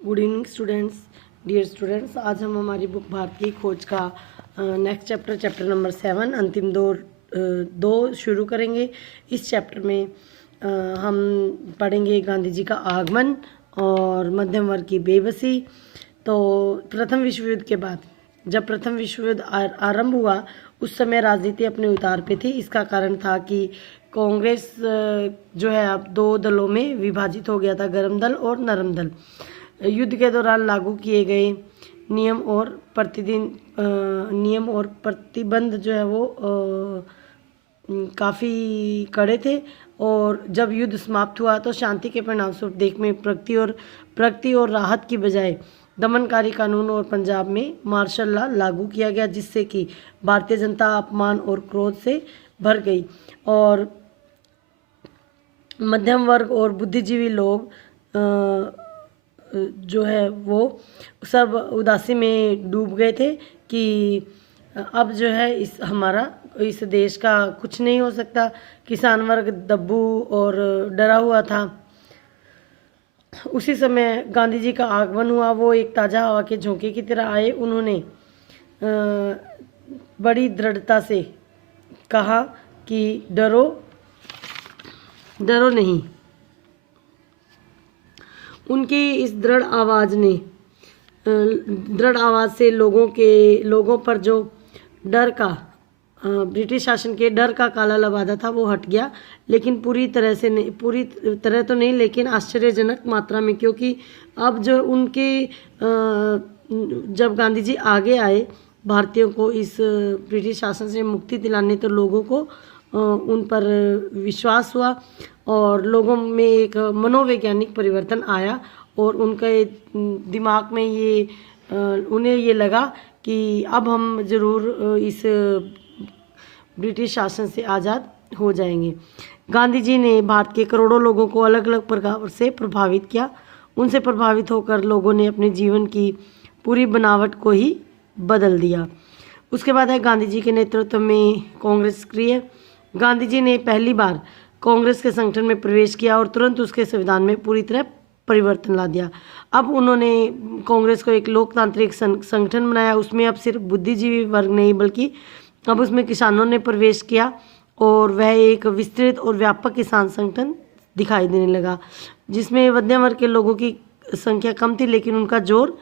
Good evening students, dear students. आज हम हमारी बुक भारतीय खोज का नेक्स्ट चैप्टर नंबर 7 अंतिम दो शुरू करेंगे। इस चैप्टर में हम पढ़ेंगे गांधी जी का आगमन और मध्यम वर्ग की बेबसी। तो प्रथम विश्व युद्ध के बाद, जब प्रथम विश्व युद्ध आरंभ हुआ, उस समय राजनीति अपने उतार पे थी। इसका कारण था कि कांग्रेस जो है अब दो दलों में विभाजित हो गया था, गर्म दल और नरम दल। युद्ध के दौरान लागू किए गए नियम और प्रतिबंध जो है वो काफ़ी कड़े थे। और जब युद्ध समाप्त हुआ तो शांति के परिणामस्वरूप देश में प्रगति और राहत की बजाय दमनकारी कानून और पंजाब में मार्शल लॉ लागू किया गया, जिससे कि भारतीय जनता अपमान और क्रोध से भर गई और मध्यम वर्ग और बुद्धिजीवी लोग जो है वो सब उदासी में डूब गए थे कि अब जो है इस देश का कुछ नहीं हो सकता। किसान वर्ग दब्बू और डरा हुआ था। उसी समय गांधी जी का आगमन हुआ। वो एक ताज़ा हवा के झोंके की तरह आए। उन्होंने बड़ी दृढ़ता से कहा कि डरो नहीं। उनकी इस दृढ़ आवाज़ से लोगों पर जो डर का ब्रिटिश शासन के डर का काला लबादा था वो हट गया, लेकिन पूरी तरह तो नहीं, लेकिन आश्चर्यजनक मात्रा में। क्योंकि अब जो जब गांधी जी आगे आए भारतीयों को इस ब्रिटिश शासन से मुक्ति दिलाने, तो लोगों को उन पर विश्वास हुआ और लोगों में एक मनोवैज्ञानिक परिवर्तन आया और उनके दिमाग में उन्हें ये लगा कि अब हम ज़रूर इस ब्रिटिश शासन से आज़ाद हो जाएंगे। गांधी जी ने भारत के करोड़ों लोगों को अलग अलग प्रकार से प्रभावित किया। उनसे प्रभावित होकर लोगों ने अपने जीवन की पूरी बनावट को ही बदल दिया। उसके बाद है गांधी जी के नेतृत्व में कांग्रेस सक्रिय। गांधी जी ने पहली बार कांग्रेस के संगठन में प्रवेश किया और तुरंत उसके संविधान में पूरी तरह परिवर्तन ला दिया। अब उन्होंने कांग्रेस को एक लोकतांत्रिक संगठन बनाया। उसमें अब सिर्फ बुद्धिजीवी वर्ग नहीं, बल्कि अब उसमें किसानों ने प्रवेश किया और वह एक विस्तृत और व्यापक किसान संगठन दिखाई देने लगा, जिसमें मध्यम वर्ग के लोगों की संख्या कम थी, लेकिन उनका जोर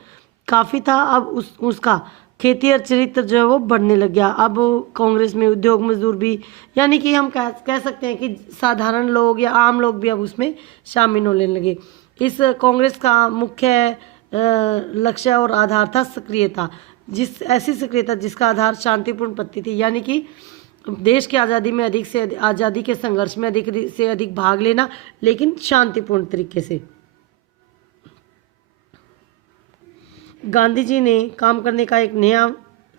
काफ़ी था। अब उसका खेती और चरित्र जो है वो बढ़ने लग गया। अब कांग्रेस में उद्योग मजदूर भी, यानी कि हम कह सकते हैं कि साधारण लोग या आम लोग भी अब उसमें शामिल होने लगे। इस कांग्रेस का मुख्य लक्ष्य और आधार था सक्रियता। ऐसी सक्रियता जिसका आधार शांतिपूर्ण पत्ती थी, यानी कि देश की आज़ादी के संघर्ष में अधिक से अधिक भाग लेना, लेकिन शांतिपूर्ण तरीके से। गांधी जी ने काम करने का एक नया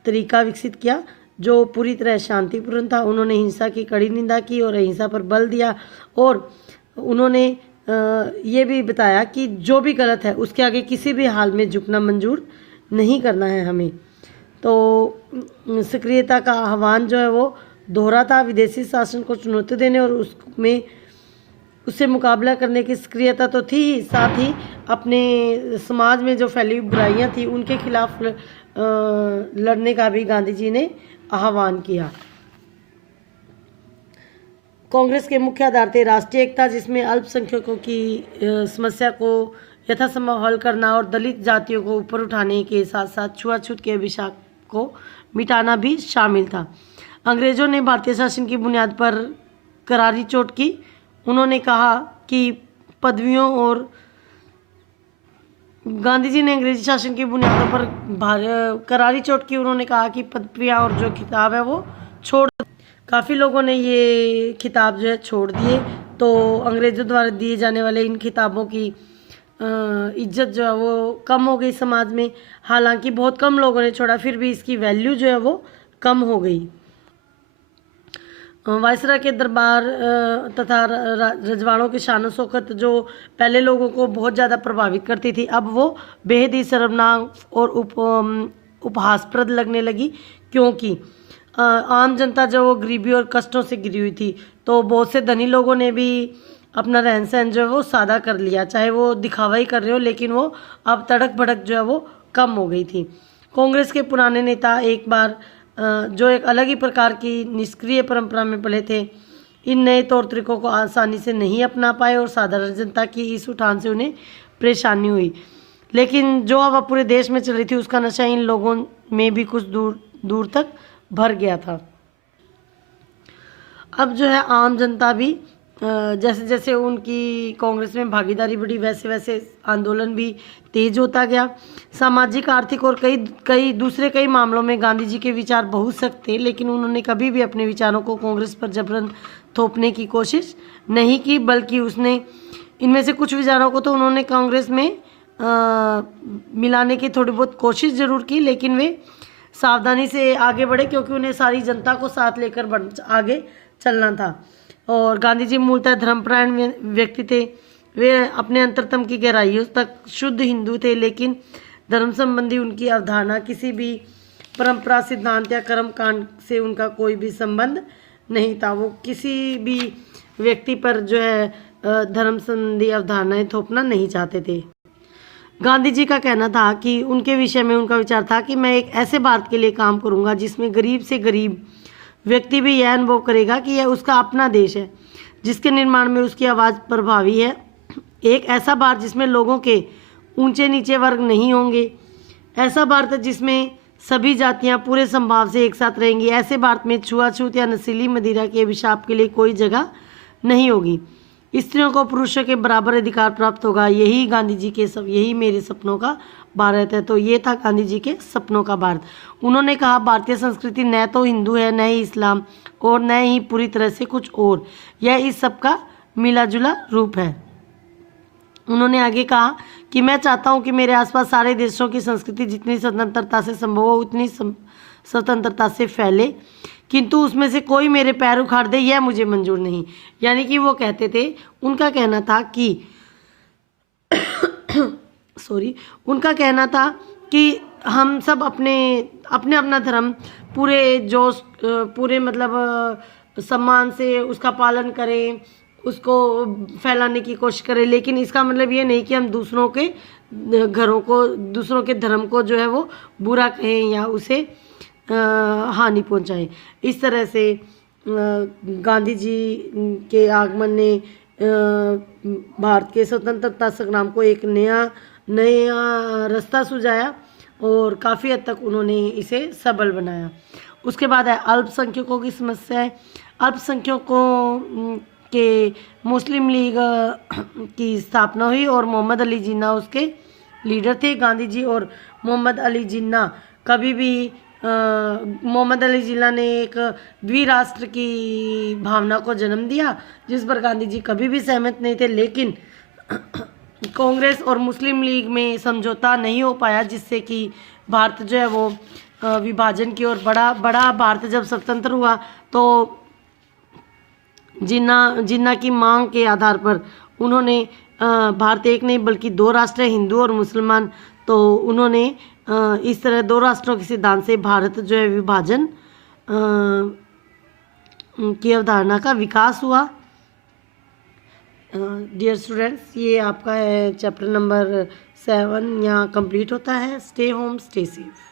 तरीका विकसित किया जो पूरी तरह शांतिपूर्ण था। उन्होंने हिंसा की कड़ी निंदा की और अहिंसा पर बल दिया और उन्होंने ये भी बताया कि जो भी गलत है उसके आगे किसी भी हाल में झुकना मंजूर नहीं करना है हमें। तो सक्रियता का आह्वान जो है वो दोहरा था, विदेशी शासन को चुनौती देने और उससे मुकाबला करने की सक्रियता तो थी ही, साथ ही अपने समाज में जो फैली हुई बुराइयां थी उनके खिलाफ लड़ने का भी गांधी जी ने आह्वान किया। कांग्रेस के मुख्य आधार थे राष्ट्रीय एकता, जिसमें अल्पसंख्यकों की समस्या को यथासंभव हल करना और दलित जातियों को ऊपर उठाने के साथ साथ छुआछूत के अभिशाप को मिटाना भी शामिल था। अंग्रेजों ने भारतीय शासन की बुनियाद पर करारी चोट की। उन्होंने कहा कि पदवियों और गांधी जी ने अंग्रेजी शासन की बुनियादों पर करारी चोट की। उन्होंने कहा कि पदवियां और जो खिताब है वो छोड़। काफ़ी लोगों ने ये खिताब जो है छोड़ दिए। तो अंग्रेज़ों द्वारा दिए जाने वाले इन खिताबों की इज्जत जो है वो कम हो गई समाज में। हालांकि बहुत कम लोगों ने छोड़ा, फिर भी इसकी वैल्यू जो है वो कम हो गई। वायसराय के दरबार तथा रजवाड़ों की शान शौकत जो पहले लोगों को बहुत ज़्यादा प्रभावित करती थी, अब वो बेहद ही शर्मनाक और उपहासप्रद लगने लगी, क्योंकि आम जनता जो वो गरीबी और कष्टों से घिरी हुई थी। तो बहुत से धनी लोगों ने भी अपना रहन सहन जो है वो सादा कर लिया, चाहे वो दिखावा ही कर रहे हो, लेकिन वो अब तड़क भड़क जो है वो कम हो गई थी। कांग्रेस के पुराने नेता एक बार जो एक अलग ही प्रकार की निष्क्रिय परंपरा में पले थे, इन नए तौर तरीकों को आसानी से नहीं अपना पाए और साधारण जनता की इस उठान से उन्हें परेशानी हुई। लेकिन जो हवा पूरे देश में चल रही थी उसका नशा इन लोगों में भी कुछ दूर दूर तक भर गया था। अब जो है आम जनता भी जैसे जैसे उनकी कांग्रेस में भागीदारी बढ़ी वैसे वैसे आंदोलन भी तेज होता गया। सामाजिक, आर्थिक और कई मामलों में गांधी जी के विचार बहुत सख्त थे, लेकिन उन्होंने कभी भी अपने विचारों को कांग्रेस पर जबरन थोपने की कोशिश नहीं की, बल्कि उसने इनमें से कुछ विचारों को तो उन्होंने कांग्रेस में मिलाने की थोड़ी बहुत कोशिश जरूर की, लेकिन वे सावधानी से आगे बढ़े क्योंकि उन्हें सारी जनता को साथ लेकर आगे चलना था। और गांधी जी मूलतः धर्मपरायण व्यक्ति थे। वे अपने अंतरतम की गहराइयों तक शुद्ध हिंदू थे, लेकिन धर्म संबंधी उनकी अवधारणा किसी भी परंपरा, सिद्धांत या कर्म कांड से उनका कोई भी संबंध नहीं था। वो किसी भी व्यक्ति पर जो है धर्म संबंधी अवधारणाएं थोपना नहीं चाहते थे। गांधी जी का कहना था कि उनके विषय में उनका विचार था कि मैं एक ऐसे भारत के लिए काम करूंगा जिसमें गरीब से गरीब व्यक्ति भी यह अनुभव करेगा कि यह उसका अपना देश है, जिसके निर्माण में उसकी आवाज़ प्रभावी है। एक ऐसा भारत जिसमें लोगों के ऊंचे नीचे वर्ग नहीं होंगे, ऐसा भारत जिसमें सभी जातियां पूरे संभाव से एक साथ रहेंगी। ऐसे भारत में छुआछूत या नशीली मदिरा के अभिशाप के लिए कोई जगह नहीं होगी। स्त्रियों को पुरुषों के बराबर अधिकार प्राप्त होगा। यही गांधी जी के यही मेरे सपनों का भारत है। तो ये था गांधी जी के सपनों का भारत। उन्होंने कहा भारतीय संस्कृति न तो हिंदू है, न ही इस्लाम, और न ही पूरी तरह से कुछ और, यह इस सब का मिला जुला रूप है। उन्होंने आगे कहा कि मैं चाहता हूं कि मेरे आसपास सारे देशों की संस्कृति जितनी स्वतंत्रता से संभव हो उतनी स्वतंत्रता से फैले, किंतु उसमें से कोई मेरे पैर उखाड़ दे यह मुझे मंजूर नहीं। यानी कि वो कहते थे, उनका कहना था कि उनका कहना था कि हम सब अपना धर्म पूरे मतलब सम्मान से उसका पालन करें, उसको फैलाने की कोशिश करें, लेकिन इसका मतलब ये नहीं कि हम दूसरों के घरों को, दूसरों के धर्म को जो है वो बुरा कहें या उसे हानि पहुंचाएं। इस तरह से गांधी जी के आगमन ने भारत के स्वतंत्रता संग्राम को एक नया रास्ता सुझाया और काफ़ी हद तक उन्होंने इसे सबल बनाया। उसके बाद है अल्पसंख्यकों की समस्या है। अल्पसंख्यकों के मुस्लिम लीग की स्थापना हुई और मोहम्मद अली जिन्ना उसके लीडर थे। गांधी जी और मोहम्मद अली जिन्ना कभी भी मोहम्मद अली जिन्ना ने एक द्विराष्ट्र की भावना को जन्म दिया जिस पर गांधी जी कभी भी सहमत नहीं थे, लेकिन कांग्रेस और मुस्लिम लीग में समझौता नहीं हो पाया, जिससे कि भारत जो है वो विभाजन की ओर बड़ा भारत जब स्वतंत्र हुआ तो जिन्ना की मांग के आधार पर उन्होंने भारत एक नहीं बल्कि दो राष्ट्र है, हिंदू और मुसलमान, तो उन्होंने इस तरह दो राष्ट्रों के सिद्धांत से भारत जो है विभाजन की अवधारणा का विकास हुआ। डियर स्टूडेंट्स, ये आपका है चैप्टर नंबर 7 यहाँ कंप्लीट होता है। Stay home, stay safe.